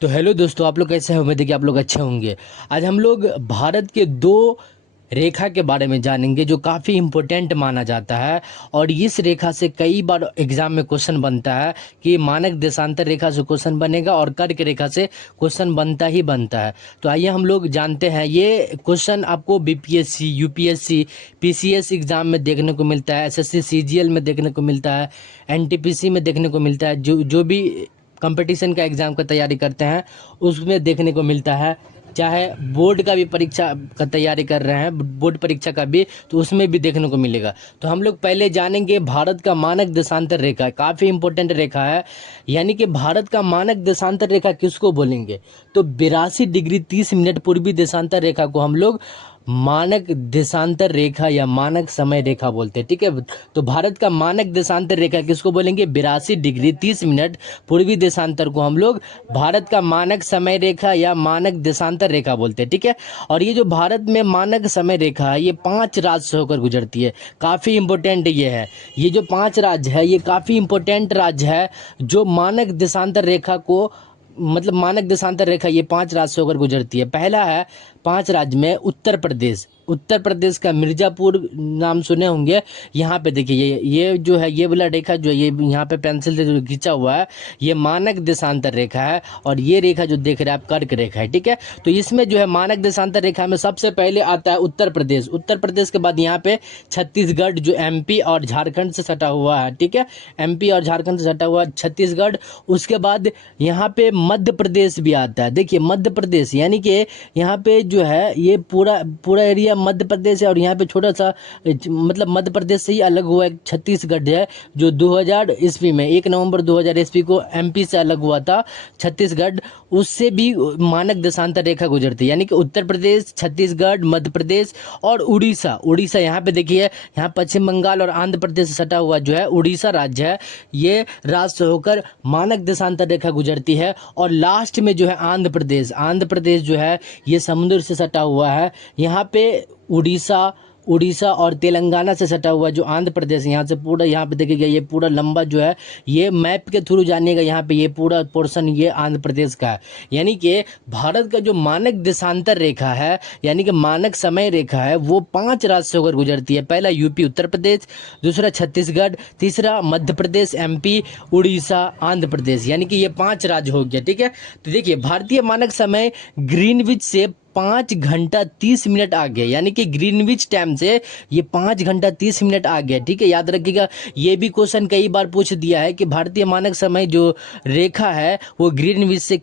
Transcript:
तो हेलो दोस्तों, आप लोग कैसे हैं? उम्मीद है कि आप लोग अच्छे होंगे। आज हम लोग भारत के दो रेखा के बारे में जानेंगे जो काफ़ी इम्पोर्टेंट माना जाता है। और इस रेखा से कई बार एग्जाम में क्वेश्चन बनता है कि मानक देशांतर रेखा से क्वेश्चन बनेगा और कर्क रेखा से क्वेश्चन बनता ही बनता है। तो आइए हम लोग जानते हैं। ये क्वेश्चन आपको बीपीएससी, यूपीएससी, पीसीएस एग्जाम में देखने को मिलता है, एसएससी सीजीएल में देखने को मिलता है, एनटीपीसी में देखने को मिलता है। जो भी कंपटीशन का एग्ज़ाम का तैयारी करते हैं उसमें देखने को मिलता है। चाहे बोर्ड का भी परीक्षा का तैयारी कर रहे हैं, बोर्ड परीक्षा का भी, तो उसमें भी देखने को मिलेगा। तो हम लोग पहले जानेंगे भारत का मानक देशांतर रेखा, काफ़ी इंपॉर्टेंट रेखा है। यानी कि भारत का मानक देशांतर रेखा किसको बोलेंगे? तो 82 डिग्री 30 मिनट पूर्वी देशांतर रेखा को हम लोग मानक देशांतर रेखा या मानक समय रेखा बोलते हैं। ठीक है, तो भारत का मानक देशांतर रेखा किसको बोलेंगे? 82 डिग्री 30 मिनट पूर्वी देशांतर को हम लोग भारत का मानक समय रेखा या मानक देशांतर रेखा बोलते हैं। ठीक है, और ये जो भारत में मानक समय रेखा है ये 5 राज्य से होकर गुजरती है। काफ़ी इंपॉर्टेंट ये है। ये जो 5 राज्य है ये काफ़ी इंपॉर्टेंट राज्य है जो मानक देशांतर रेखा को, मतलब मानक देशांतर रेखा ये 5 राज्य से होकर गुजरती है। पहला है 5 राज्य में उत्तर प्रदेश। उत्तर प्रदेश का मिर्जापुर नाम सुने होंगे। यहाँ पे देखिए ये जो है, ये वाला रेखा जो है, ये यहाँ पे पेंसिल से जो खींचा हुआ है ये मानक देशांतर रेखा है। और ये रेखा जो देख रहे हैं आप कर्क रेखा है। ठीक है, तो इसमें जो है मानक देशांतर रेखा में सबसे पहले आता है उत्तर प्रदेश। उत्तर प्रदेश के बाद यहाँ पे छत्तीसगढ़ जो एमपी और झारखंड से सटा हुआ है। ठीक है, एमपी और झारखंड से सटा हुआ छत्तीसगढ़। उसके बाद यहाँ पे मध्य प्रदेश भी आता है। देखिए मध्य प्रदेश, यानी कि यहाँ पे जो है ये पूरा पूरा एरिया मध्य प्रदेश है। और यहाँ पे छोटा सा मतलब मध्य प्रदेश से ही अलग हुआ एक छत्तीसगढ़ है जो 2000 ईस्वी में 1 नवंबर 2000 ईस्वी को एमपी से अलग हुआ था छत्तीसगढ़। उससे भी मानक देशांतर रेखा गुजरती है। यानी कि उत्तर प्रदेश, छत्तीसगढ़, मध्य प्रदेश और उड़ीसा। उड़ीसा यहाँ पे देखिए, यहाँ पश्चिम बंगाल और आंध्र प्रदेश से सटा हुआ जो है उड़ीसा राज्य है, ये राज्य से होकर मानक देशांतर रेखा गुजरती है। और लास्ट में जो है आंध्र प्रदेश। आंध्र प्रदेश जो है ये समुद्र से सटा हुआ है। यहाँ पे उड़ीसा और तेलंगाना से सटा हुआ जो आंध्र प्रदेश, यहाँ से पूरा, यहाँ पे देखिएगा ये पूरा लंबा जो है, ये मैप के थ्रू जानिएगा, यहाँ पे ये पूरा पोर्शन ये आंध्र प्रदेश का है। यानी कि भारत का जो मानक देशांतर रेखा है यानी कि मानक समय रेखा है वो 5 राज्य से होकर गुजरती है। पहला यूपी उत्तर प्रदेश, दूसरा छत्तीसगढ़, तीसरा मध्य प्रदेश एमपी, उड़ीसा, आंध्र प्रदेश। यानी कि ये 5 राज्य हो गया। ठीक है, तो देखिए भारतीय मानक समय ग्रीनविच से 5 घंटा 30 मिनट आ गया। यानी कि ग्रीनविच टाइम से ये 5 घंटा 30 मिनट आ गया। ठीक है, याद रखिएगा। ये भी क्वेश्चन कई बार पूछ दिया है कि भारतीय मानक समय जो रेखा है वो ग्रीनविच से